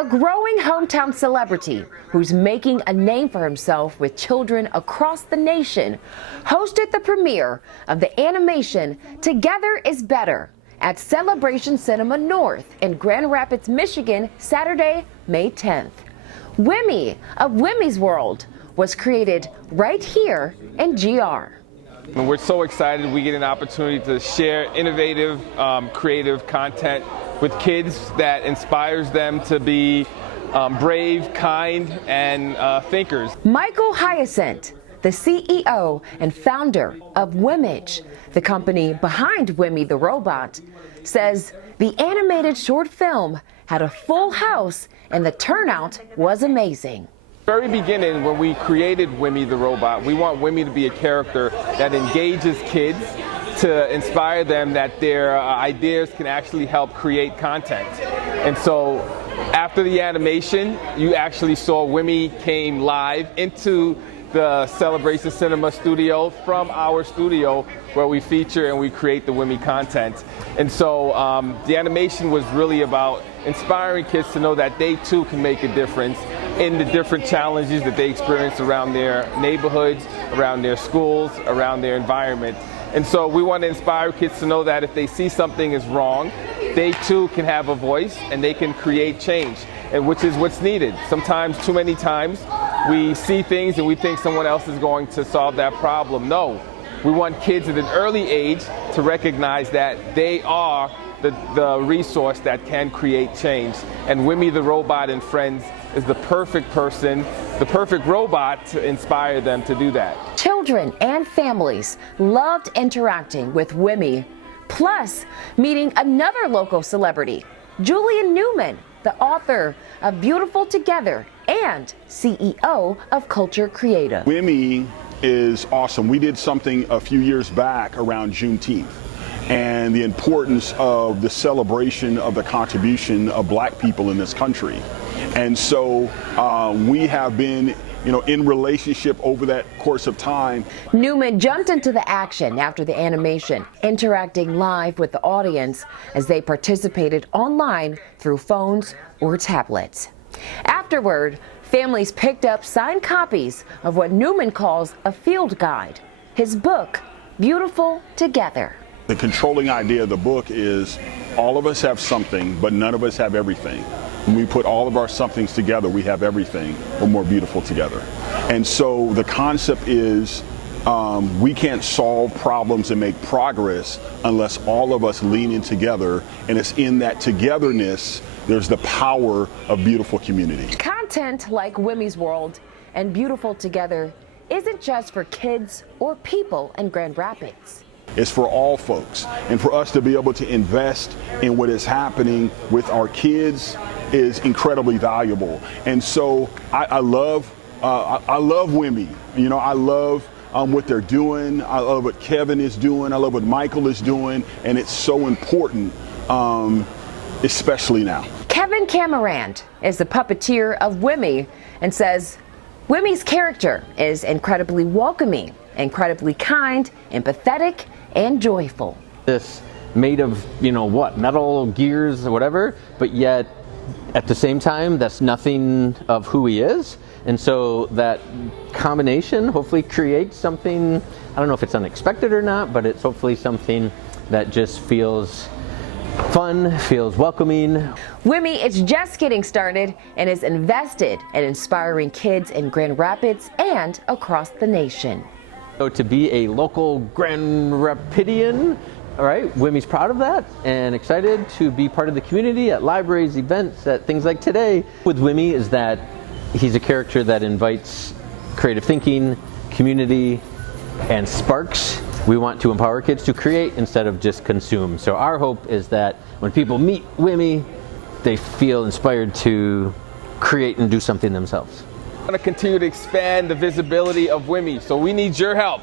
A growing hometown celebrity who's making a name for himself with children across the nation hosted the premiere of the animation Together is Better at Celebration Cinema North in Grand Rapids, Michigan, Saturday, May 10th. Wimee of Wimee's World was created right here in GR. And we're so excited we get an opportunity to share innovative, creative content with kids that inspires them to be brave, kind, and thinkers. Michael Hyacinth, the CEO and founder of Wimee, the company behind Wimee the Robot, says the animated short film had a full house and the turnout was amazing. Very beginning, when we created Wimee the Robot, we want Wimee to be a character that engages kids, to inspire them that their ideas can actually help create content. And so after the animation, you actually saw Wimee came live into the Celebration Cinema studio from our studio where we feature and we create the Wimee content. And so the animation was really about inspiring kids to know that they too can make a difference in the different challenges that they experience around their neighborhoods, around their schools, around their environment. And so we want to inspire kids to know that if they see something is wrong, they too can have a voice and they can create change, and which is what's needed. Sometimes, too many times, we see things and we think someone else is going to solve that problem. No, we want kids at an early age to recognize that they are the resource that can create change. And Wimee the Robot and Friends is the perfect person, the perfect robot to inspire them to do that. Children and families loved interacting with Wimee, plus meeting another local celebrity, Julian Newman, the author of Beautiful Together and CEO of Culture Creative. Wimee is awesome. We did something a few years back around Juneteenth and the importance of the celebration of the contribution of Black people in this country. And so we have been in relationship over that course of time. Newman jumped into the action after the animation, interacting live with the audience as they participated online through phones or tablets. Afterward, families picked up signed copies of what Newman calls a field guide, his book, Beautiful Together. The controlling idea of the book is all of us have something, but none of us have everything. When we put all of our somethings together, we have everything. We're more beautiful together. And so the concept is we can't solve problems and make progress unless all of us lean in together. And it's in that togetherness, there's the power of beautiful community. Content like Wimee's World and Beautiful Together isn't just for kids or people in Grand Rapids. It's for all folks. And for us to be able to invest in what is happening with our kids is incredibly valuable. And so I love Wimee. I love what they're doing. I love what Kevin is doing. I love what Michael is doing. And it's so important, especially now. Kevin Kammeraad is the puppeteer of Wimee and says Wimee's character is incredibly welcoming, incredibly kind, empathetic, and joyful. This made of, metal gears or whatever, but yet at the same time, that's nothing of who he is. And so that combination hopefully creates something, I don't know if it's unexpected or not, but it's hopefully something that just feels fun, feels welcoming. Wimee is just getting started and is invested in inspiring kids in Grand Rapids and across the nation. So to be a local Grand Rapidian, all right, Wimee's proud of that and excited to be part of the community at libraries, events, at things like today. With Wimee is that he's a character that invites creative thinking, community, and sparks. We want to empower kids to create instead of just consume. So our hope is that when people meet Wimee, they feel inspired to create and do something themselves. We want to continue to expand the visibility of Wimee, so we need your help.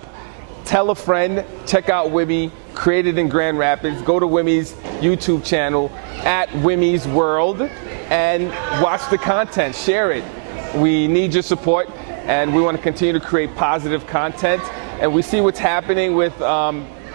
Tell a friend, check out Wimee, created in Grand Rapids. Go to Wimee's YouTube channel at Wimee's World and watch the content, share it. We need your support and we want to continue to create positive content. And we see what's happening with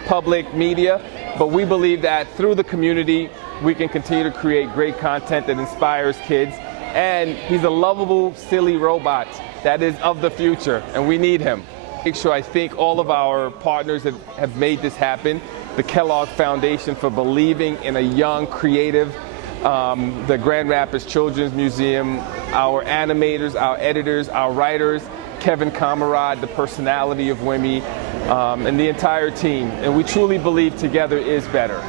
public media, but we believe that through the community, we can continue to create great content that inspires kids and he's a lovable, silly robot that is of the future, and we need him. Make sure I thank all of our partners that have made this happen. The Kellogg Foundation for believing in a young, creative, the Grand Rapids Children's Museum, our animators, our editors, our writers, Kevin Kammeraad, the personality of Wimee, and the entire team. And we truly believe together is better.